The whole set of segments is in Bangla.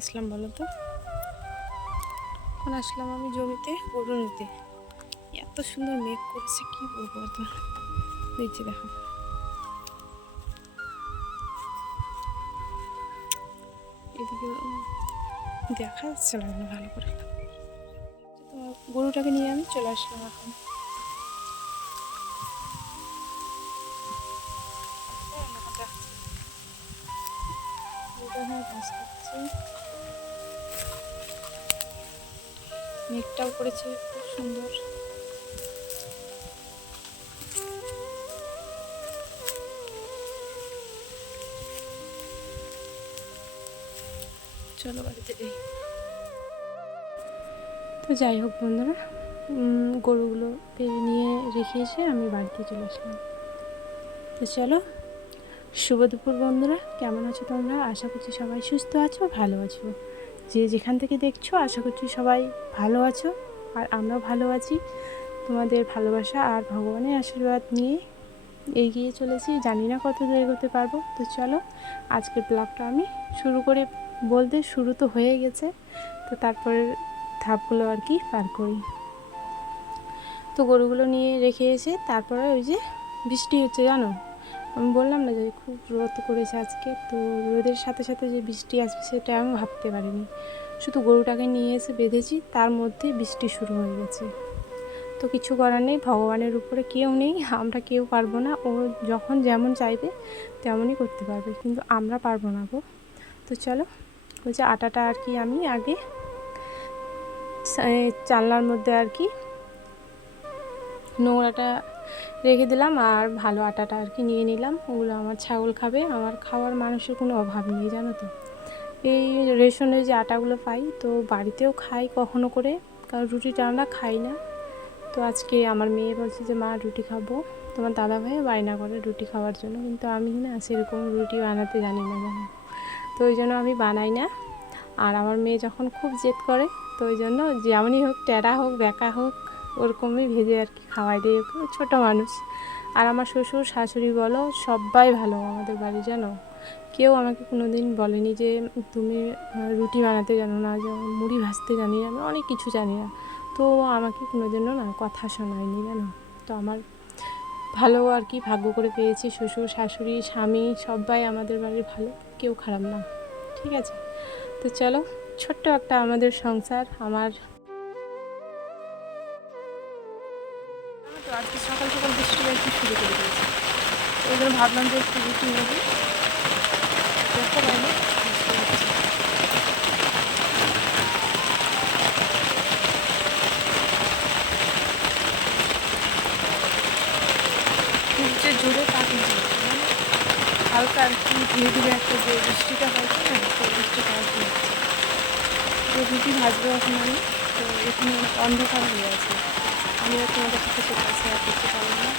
আসলাম বলো তো? এখন আসলাম আমি জমিতে গরু নিতে। এত সুন্দর মেঘ করেছে, কি বলবো তো। দেখছি দেখো, এদিকে দেখা যাচ্ছে না ভালো করে। তোমার গরুটাকে নিয়ে আমি চলে আসলাম এখন। ঘাস খাচ্ছে, মেঘটাও করেছে খুব সুন্দর। চলো বাড়িতে যাই। তো যাই হোক বন্ধুরা, গরুগুলো নিয়ে রেখে এসে আমি বাড়িতে চলে আসলাম। তো চলো, শুভ দুপুর বন্ধুরা, কেমন আছো তোমরা? আশা করছি সবাই সুস্থ আছো, ভালো আছো। যে যেখান থেকে দেখছো আশা করছি সবাই ভালো আছো, আর আমরাও ভালো আছি। তোমাদের ভালোবাসা আর ভগবানের আশীর্বাদ নিয়ে এগিয়ে চলেছি। জানি না কত দূর এগোতে পারবো। তো চলো, আজকের ব্লগটা আমি শুরু তো হয়ে গেছে, তো তারপরের ধাপগুলো আর কি পার করি। তো গরুগুলো নিয়ে রেখে এসে তারপরে ওই যে বৃষ্টি হচ্ছে, জানো আমি বললাম না যে খুব রোদ করেছে আজকে। তো রোদের সাথে সাথে যে বৃষ্টি আসবে সেটা আমি ভাবতে পারিনি। শুধু গরুটাকে নিয়ে এসে বেঁধেছি, তার মধ্যে বৃষ্টি শুরু হয়ে গেছে। তো কিছু করার নেই, ভগবানের উপরে কেউ নেই, আমরা কেউ পারবো না। ও যখন যেমন চাইবে তেমনই করতে পারবে, কিন্তু আমরা পারবো না গো। তো চলো, ওই যে আটাটা আর কি আমি আগে চালনার মধ্যে আর কি নোংরাটা রেখে দিলাম, আর ভালো আটাটা আর কি নিয়ে নিলাম। ওগুলো আমার ছাগল খাবে, আমার খাওয়ার মানুষের কোনো অভাব নেই জানো তো। এই রেশনের যে আটাগুলো পাই, তো বাড়িতেও খাই কখনো করে, কারণ রুটিটা আমরা খাই না। তো আজকে আমার মেয়ে বলছে যে মা রুটি খাবো, তোমার দাদা ভাই বায়না করে রুটি খাওয়ার জন্য, কিন্তু আমি না সেরকম রুটি বানাতে জানি না জানো। তো ওই জন্য আমি বানাই না। আর আমার মেয়ে যখন খুব জেদ করে, তো ওই জন্য যেমনই হোক, টেরা হোক বেঁকা হোক, ওরকমই ভেজে আর কি খাওয়াই দিই ওকে, ছোটো মানুষ। আর আমার শ্বশুর শাশুড়ি বলো সবাই ভালো আমাদের বাড়ি, জানো কেউ আমাকে কোনো দিন বলেনি যে তুমি রুটি বানাতে জানো না, মুড়ি ভাজতে জানি না, আমি অনেক কিছু জানি না। তো আমাকে কোনো দিনও না কথা শোনায়নি জানো। তো আমার ভালো আর কি ভাগ্য করে পেয়েছি, শ্বশুর শাশুড়ি স্বামী সবাই আমাদের বাড়ির ভালো, কেউ খারাপ না, ঠিক আছে। তো চলো, ছোট্ট একটা আমাদের সংসার। আমার তো আজকে সকাল সকাল বৃষ্টি একটু শুরু করে দিয়েছে, ওই জন্য ভাবলাম যে একটু রুটি নেবো। দেখো বাইরে খুব যে জোরে পাখি হালকা আর কি ধীরে ধীরে একটা যে বৃষ্টিটা হয়েছে না, তো বৃষ্টিটা আর কি হচ্ছে। তো রুটি ভাজবো এখন আমি। তো এখানে অন্ধকার হয়ে আছে, আমি আর তোমাদের সাথে সেটা শেয়ার করতে পারবো না।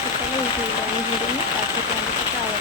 তো চলো রুটিগুলো আমি ভেজে নিই, তারপরে আমাদের সাথে আবার